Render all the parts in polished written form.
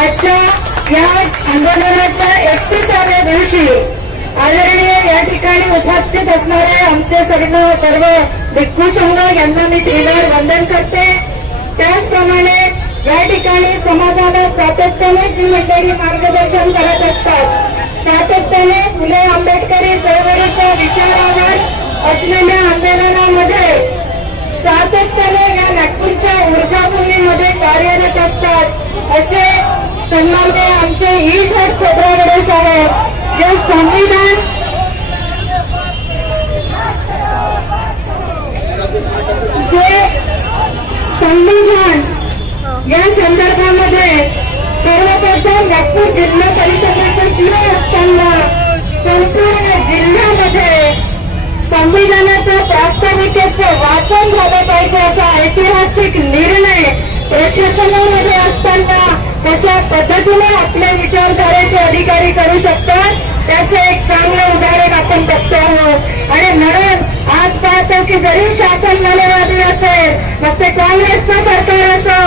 आजच्या या आंदोलनाच्या 31व्या दिवशी आदरणीय या ठिकाणी उपस्थित असणारे आमचे सर्व भिक्खू संघ यांना मी त्रिवार वंदन करते। त्याचप्रमाणे या ठिकाणी समाजाला सातत्याने जी मंडळी मार्गदर्शन करत असतात, सातत्याने फुले आंबेडकरी चळवळीच्या विचारावर असलेल्या आंदोलनामध्ये सातत्याने या नागपूरच्या ऊर्जाभूमीमध्ये कार्यरत असतात असे सन्माननीय आमचे ईझड खोब्रागडे साहेब, जे संविधान या संदर्भामध्ये सर्वप्रथम नागपूर जिल्हा परिषदेचे सीओ असताना संपूर्ण जिल्ह्यामध्ये संविधानाच्या प्रास्ताविकेचं वाचन झालं पाहिजे असा ऐतिहासिक निर्णय प्रशासनामध्ये असताना कशा पद्धतीने आपले विचारधारेचे अधिकारी करू शकतात त्याचे एक चांगलं उदाहरण आपण बघतो आहोत। आणि म्हणून आज पाहतो की जरी शासन मौल्यवादी असेल, मग ते काँग्रेसचं सरकार असो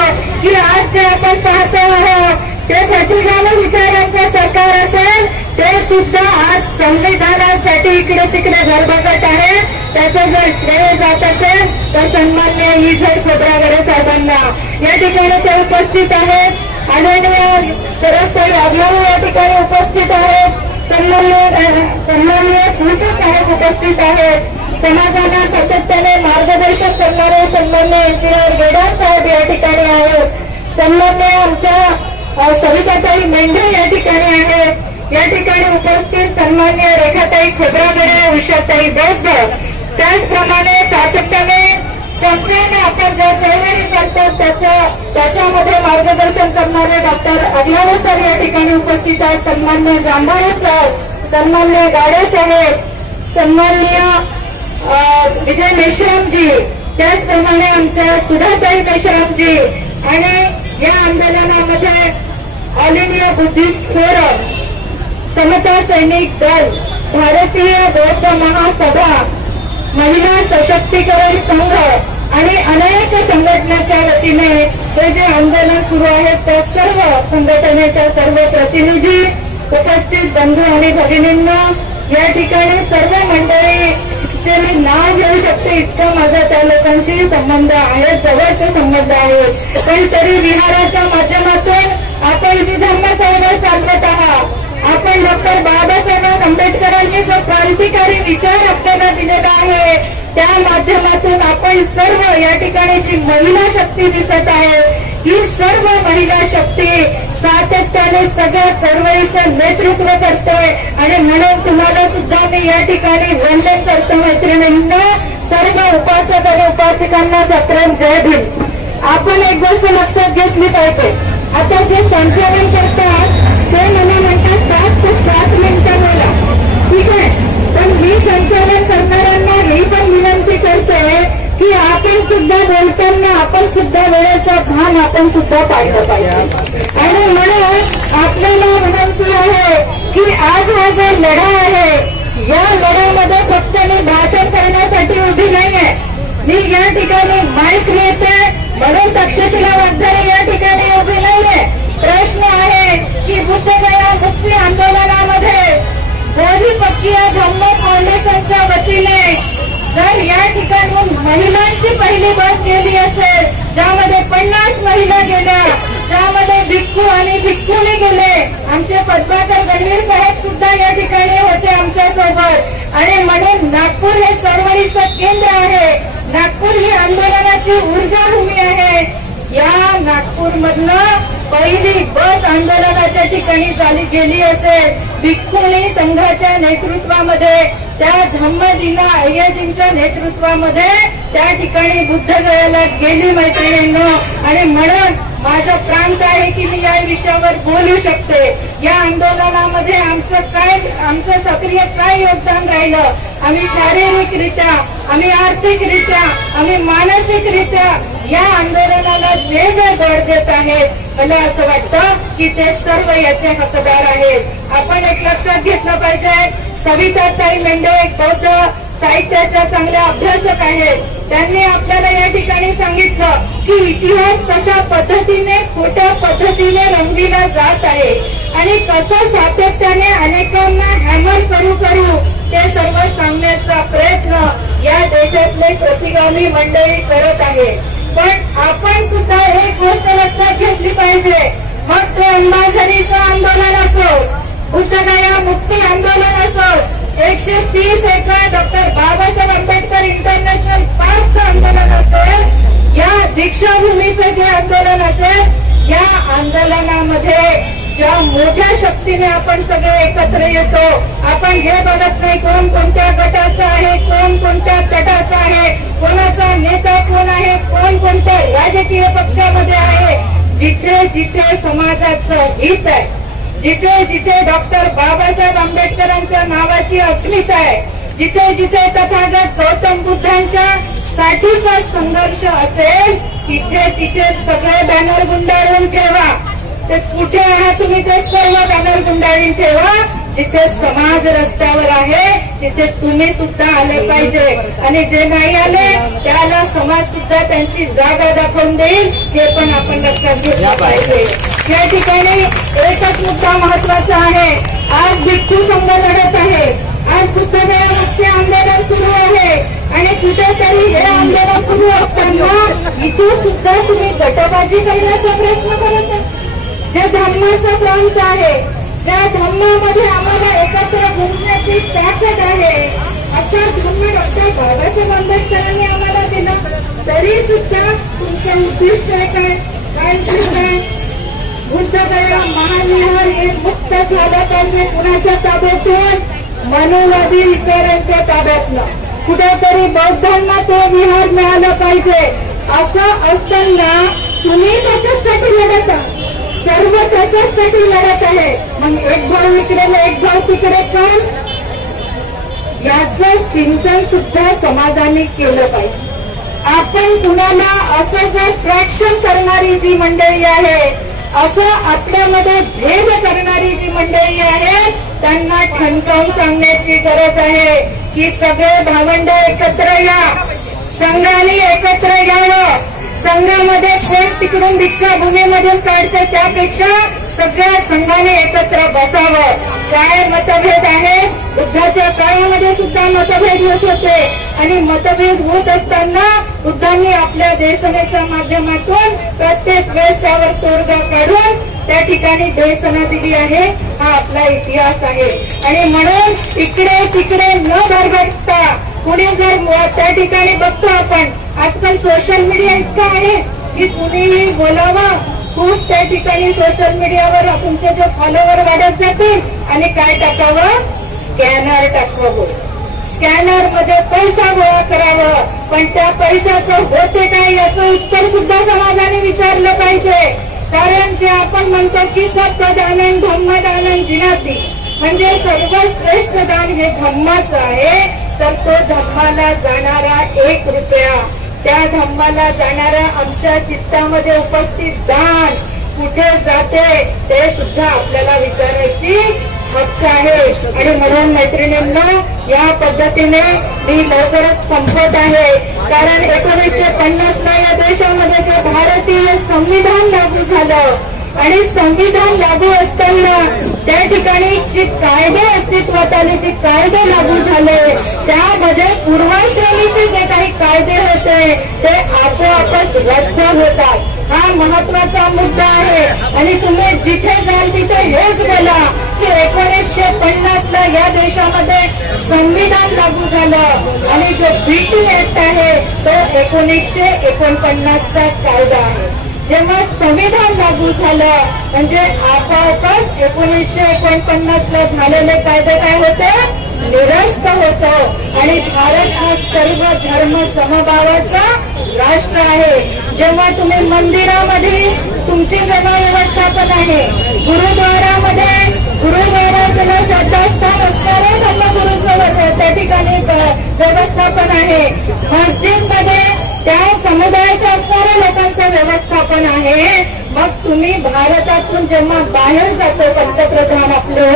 की आज जे आपण पाहतो आहोत ते प्रतिगामी विचारांचं सरकार असेल, ते सुद्धा आज संविधानासाठी इकडे तिकडे धडपडत आहे। त्याचं जर श्रेय जात असेल तर सन्माननीय ईझड खोब्रागडे साहेबांना या ठिकाणी ते उपस्थित आहेत। आदरणीय सरस्वती अभिनव या ठिकाणी उपस्थित आहेत। सन्माननीय पुलिस साहेब उपस्थित आहेत। समाजाला सातत्याने मार्गदर्शन करणारे सन्माननीय इंजिनियर गेडार साहेब या ठिकाणी आहेत। सन्माननीय आमच्या सविताताई मेंढे या ठिकाणी आहेत। या ठिकाणी उपस्थित सन्माननीय रेखाताई खोब्रागडे, उषाताई बौद्ध, त्याचप्रमाणे सातत्याने संस्थेने आपण ज्या चळवळी करतो त्याच्यामध्ये मार्गदर्शन करणारे डॉक्टर अभिनव सर या ठिकाणी उपस्थित आहेत। सन्माननीय जांभाळे सर, सन्माननीय गाडे साहेब, सन्माननीय विजय मेश्रामजी, त्याचप्रमाणे आमच्या सुधाताई मेश्रामजी आणि या आंदोलनामध्ये ऑल इंडिया बुद्धिस्ट फोरम, समता सैनिक दल, भारतीय बौद्ध महासभा, महिला सशक्तीकरण संघ आणि अनेक संघटनाच्या वतीने हे जे आंदोलन सुरू आहे त्या सर्व संघटनेच्या सर्व प्रतिनिधी, उपस्थित बंधू आणि भगिनींना, या ठिकाणी सर्व मंडळीचे मी नाव घेऊ शकते इतकं माझा त्या लोकांशी संबंध आहे, जवळचे संबंध आहेत। पण तरी विहाराच्या माध्यमातून आपण जी धर्म चळवळ चालवत आहात, आपण डॉक्टर बाबासाहेब आंबेडकरांनी जो क्रांतिकारी विचार आपल्याला दिलेला आहे त्या माध्यमातून आपण सर्व या ठिकाणी जी महिला शक्ती दिसत आहे, ही सर्व महिला शक्ती सातत्याने सगळ्या चळवळीचं नेतृत्व करते। आणि म्हणून तुम्हाला सुद्धा मी या ठिकाणी वंदन करतो मैत्रिणींना, सर्व उपासक आणि उपासिकांना सत्रम जय भीम। आपण एक गोष्ट लक्षात घेतली पाहिजे, आता जे संचालन करतात ते मला म्हणतात 5 ते 7 मिनिटं बोला, ठीक आहे, पण मी संचालन करणाऱ्यांना ही पण विनंती करते की आपण सुद्धा बोलताना आपण सुद्धा वेळेचा भान आपण सुद्धा पाडलं पाहिजे। आणि म्हणून आपल्याला विनंती आहे की आज हा जो लढा आहे या लढ्यामध्ये फक्त मी भाषण करण्यासाठी उभी नाहीये, मी या ठिकाणी माईक नेते म्हणून तक्षशिला वागणारे या ठिकाणी उभी नाहीये। प्रश्न आहे की बुद्धगया मुक्ती आंदोलनामध्ये बोधीपक्षीय धम्म फाउंडेशनच्या वतीने जर या ठिकाणून महिलांची पहिली बस गेली असेल, ज्यामध्ये 50 महिला गेल्या, ज्यामध्ये भिक्खू आणि भिक्खूनी गेले, आमचे पद्माकर गणवीर साहेब सुद्धा या ठिकाणी होते आमच्या सोबत। आणि म्हणून नागपूर हे चळवळीचं केंद्र आहे, नागपूर ही आंदोलनाची ऊर्जाभूमी आहे। या नागपूरमधनं पहिली बस आंदोलनाच्या ठिकाणी गेली असेल भिक्खूनी संघाच्या नेतृत्वामध्ये, त्या धम्मदिना अय्याजींच्या नेतृत्वामध्ये त्या ठिकाणी बुद्धगयाला गेली मैत्रिणींनो। आणि म्हणून माझं प्रांत आहे की मी या विषयावर बोलू शकते। या आंदोलनामध्ये आमचं सक्रिय काय योगदान राहिलं, आम्ही शारीरिकरित्या, आम्ही आर्थिकरित्या, आम्ही मानसिकरित्या या आंदोलनाला जे बळ देत आहेत, मला असं वाटतं की ते सर्व याचे हकदार आहेत। आपण एक लक्षात घेतलं पाहिजे, सविताताई मेंढे एक बौद्ध साहित्याच्या चांगल्या अभ्यासक आहेत. त्यांनी आपल्याला या ठिकाणी सांगितलं की इतिहास कशा पद्धतीने खोट्या पद्धतीने रंगविला जात आहे आणि कसं सातत्याने अनेकांना हॅमर करू ते सर्व सांगण्याचा प्रयत्न या देशातले प्रतिगामी मंडळी करत आहे. पण आपण सुद्धा एक गोष्ट लक्षात घेतली पाहिजे, मग ते अंबाझरीचं आंदोलन असो, बुद्धगया मुक्ती आंदोलन असो, 130 acre doctor Babasaheb Ambedkar international पार्कचं आंदोलन असेल, या दीक्षाभूमीचं जे आंदोलन असेल, या आंदोलनामध्ये ज्या मोठ्या शक्तीने आपण सगळे एकत्र येतो, आपण हे बघत नाही कोण कोणत्या गटाचा आहे, कोण कोणत्या तटाचा आहे, कोणाचा नेता कोण आहे, कोण कोणत्या राजकीय पक्षामध्ये आहे. जिथे जिथे समाजाचं हित आहे, जिथे जिथे डॉक्टर बाबासाहेब आंबेडकरांच्या नावाची अस्मिता आहे, जिथे जिथे तथागत गौतम बुद्धांच्या साठीचा संघर्ष असेल, तिथे तिथे सगळे बॅनर गुंडाळून ठेवा. ते कुठे आहात तुम्ही ते सर्व बॅनर गुंडाळून ठेवा. जिथे समाज रस्त्यावर आहे तिथे तुम्ही सुद्धा आले पाहिजे आणि जे नाही आले त्याला समाज सुद्धा त्यांची जागा दाखवून देईल, हे पण आपण लक्षात घेतलं पाहिजे. या ठिकाणी एकच मुद्दा महत्वाचा आहे. आज भिक्खू संघ लढत आहे, आज बुद्धगया मुक्ती आंदोलन सुरू आहे आणि कुठेतरी हे आंदोलन सुरू असताना इथे सुद्धा तुम्ही गटबाजी करण्याचा प्रयत्न करत आहात. जे धर्माचा प्रांत आहे, त्या धर्मामध्ये आम्हाला एकत्र गुंतण्याची ताकद आहे, असा धर्म डॉक्टर बाबासाहेब आंबेडकरांनी आम्हाला दिला. तरी सुद्धा तुमचं उद्दिष्ट काय बुद्धगया महाविहार हे मुक्त झालं पाहिजे. कुणाच्या ताब्यातून? मनोवादी विचारांच्या ताब्यातनं. कुठेतरी बौद्धांना तो विहार मिळाला पाहिजे. असं असताना तुम्ही त्याच्यासाठी लढत आहात, सर्व त्याच्यासाठी लढत आहे. मग एक भाव इकडे एक भाव तिकडे का? याचं चिंतन सुद्धा समाजाने केलं पाहिजे. आपण कुणाला असं जर फ्रॅक्शन करणारी जी मंडळी आहे, असं आपल्यामध्ये भेद करणारी जी मंडळी आहे, त्यांना ठणकावून सांगण्याची गरज आहे की सगळे भावंड एकत्र या, संघाने एकत्र यावं. संघामध्ये कोण तिकडून दीक्षाभूमीमधून काढते त्यापेक्षा सगळ्या संघाने एकत्र बसावं. काय मतभेद आहे, बुद्धाच्या काळामध्ये सुद्धा मतभेद होत होते आणि मतभेद होत असताना बुद्धांनी आपल्या देशनेच्या माध्यमातून प्रत्येक वेळेस त्यावर तोडगा काढून त्या ठिकाणी देशना दिली आहे. हा आपला इतिहास आहे आणि म्हणून इकडे तिकडे न भरभटता कुणी जर त्या ठिकाणी बघतो आपण आजकाल सोशल मीडिया इतका आहे की कुणीही बोलावं, खूप त्या ठिकाणी सोशल मीडियावर तुमचे जे फॉलोवर वाढत जातील आणि काय टाकावं, स्कॅनर टाकावं, स्कॅनर मध्ये पैसा गोळा करावं. पण त्या पैशाचं होते काय याचं उत्तर सुद्धा समाजाने विचारलं पाहिजे. कारण जे आपण म्हणतो की सत्वदानन धम्मदानन जिनाती, म्हणजे सर्वश्रेष्ठ दान हे धम्माचं आहे, तर तो धम्माला जाणारा 1 रुपया, त्या धम्माला जाणारा आमच्या चित्तामध्ये उपस्थित दान कुठे जाते ते सुद्धा आपल्याला विचारायची हक्क आहे. आणि म्हणून मैत्रिणींना या पद्धतीने मी लवकरच संपत आहे. कारण 1950 ला या देशामध्ये जे भारतीय संविधान लागू झालं आणि संविधान लागू असताना त्या ठिकाणी जी कायदे अस्तित्वात आले, जे कायदे लागू झाले, त्यामध्ये पूर्वाश्रमीचे जे काही कायदे होते ते आपोआपच रद्द होतात. हा महत्वाचा मुद्दा आहे आणि तुम्ही जिथे जाल तिथे हेच बोला की 1950 ला या देशामध्ये संविधान लागू झालं आणि जो बीटी ऍक्ट आहे तो 1949चा कायदा आहे. जेव्हा संविधान लागू झालं म्हणजे आपोआपच 1949 ला झालेले कायदे काय होते, निरस्त होतो आणि भारत हा सर्व धर्म समभावाचा राष्ट्र आहे. जेव्हा तुम्ही मंदिरामध्ये तुमची जेव्हा व्यवस्थापन आहे, गुरुद्वारामध्ये गुरुद्वाराला श्रद्धास्थान असणारे धर्मगुरूंचं त्या ठिकाणी व्यवस्थापन आहे, मस्जिदमध्ये त्या समुदायाच्या असणाऱ्या लोकांचं व्यवस्थापन आहे. मग तुम्ही भारतातून जेव्हा बाहेर जातो पंतप्रधान आपले,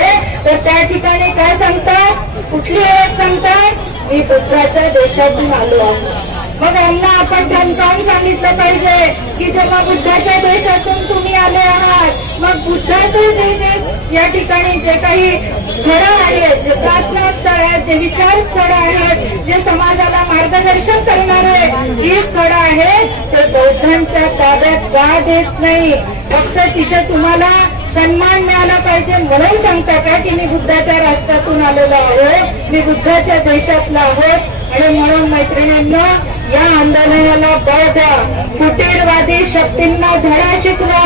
तर त्या ठिकाणी काय सांगतात, कुठली ओळख सांगतात, मी बुद्धाच्या देशातून आलो आहे. मग यांना आपण ठणकावून सांगितलं पाहिजे की जेव्हा बुद्धाच्या देशातून तुम्ही आले आहात, मग बुद्धाचे जे या ठिकाणी जे काही स्थळं आहेत, जे प्रार्थना स्थळ आहेत, जे विचार स्थळं आहेत, जे समाजाला मार्गदर्शन करणारे जी स्थळं आहेत, ते बौद्धांच्या ताब्यात का देत नाही? फक्त तिथे तुम्हाला सन्मान मिळाला पाहिजे म्हणून सांगता का की मी बुद्धाच्या राष्ट्रातून आलेलो आहे, मी बुद्धाच्या देशातला आहोत? आणि म्हणून मैत्रिणींना या आंदोलनाला बळ द्या, फुटीरवादी शक्तींना धडा शिकवा.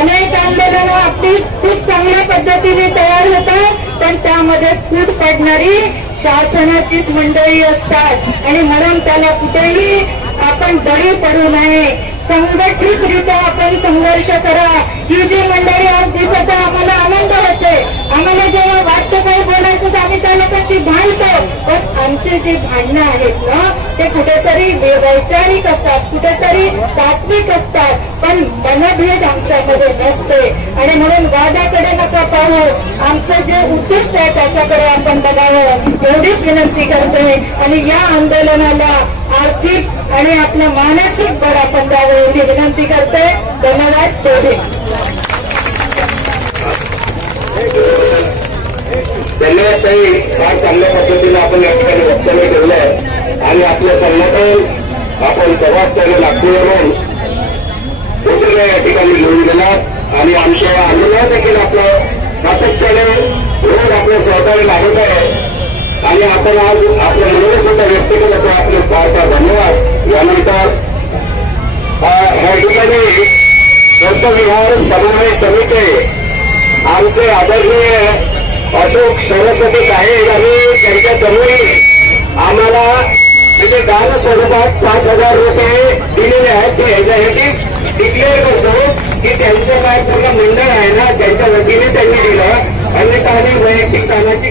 अनेक आंदोलनं आपली खूप चांगल्या पद्धतीने तयार होतात, पण त्यामध्ये फूट पडणारी शासनाचीच मंडळी असतात आणि म्हणून त्याला कुठेही आपण बळी पडू नये. संघटितरित्या आपण संघर्ष करा. ही जी मंडळी आज दिसत आहे, आम्हाला आनंद होते. आम्हाला जेव्हा वाटतं काही बोलायचं तर आम्ही त्या लोकांशी भांडतो, पण आमचे जे भांडणं आहेत ना ते कुठेतरी वैचारिक असतात, कुठेतरी तात्विक असतात, पण मनभेद आमच्यामध्ये नसते. आणि म्हणून वादाकडे नका पाहू, आमचं जे उद्दिष्ट आहे त्याच्याकडे आपण बघावं एवढीच विनंती करते. आणि या आंदोलनाला आर्थिक आणि आपलं मानसिक बळ आपण द्यावं एवढी विनंती करते. धन्यवाद. जय हिंद. धन्यवाद ताई. फार चांगल्या पद्धतीने आपण या ठिकाणी वक्तव्य केलंय आणि आपलं संघटन आपण जबाबदारी लागून कुठे या ठिकाणी घेऊन गेलात आणि आमच्या आंदोलनात देखील आपलं सातत्याने रोज आपलं सहकार्य लागत आहे आणि आपण आज आपल्या मनोरथ सुद्धा व्यक्त केलं तर आपले फार फार धन्यवाद. यानंतर या ठिकाणी दत्तविहार समन्वय समिती आमचे आदरणीय अशोक सरस्वती साहेब आणि त्यांच्या समोरील आम्हाला म्हणजे दान स्वरूपात 5,000 रुपये दिलेले आहेत. ते ह्याच्यासाठी डिक्लेअर करतो की त्यांचं काय पूर्ण मंडळ आहे ना त्यांच्या वतीने त्यांनी दिलं, अन्यथा वैयक्तिक दानाची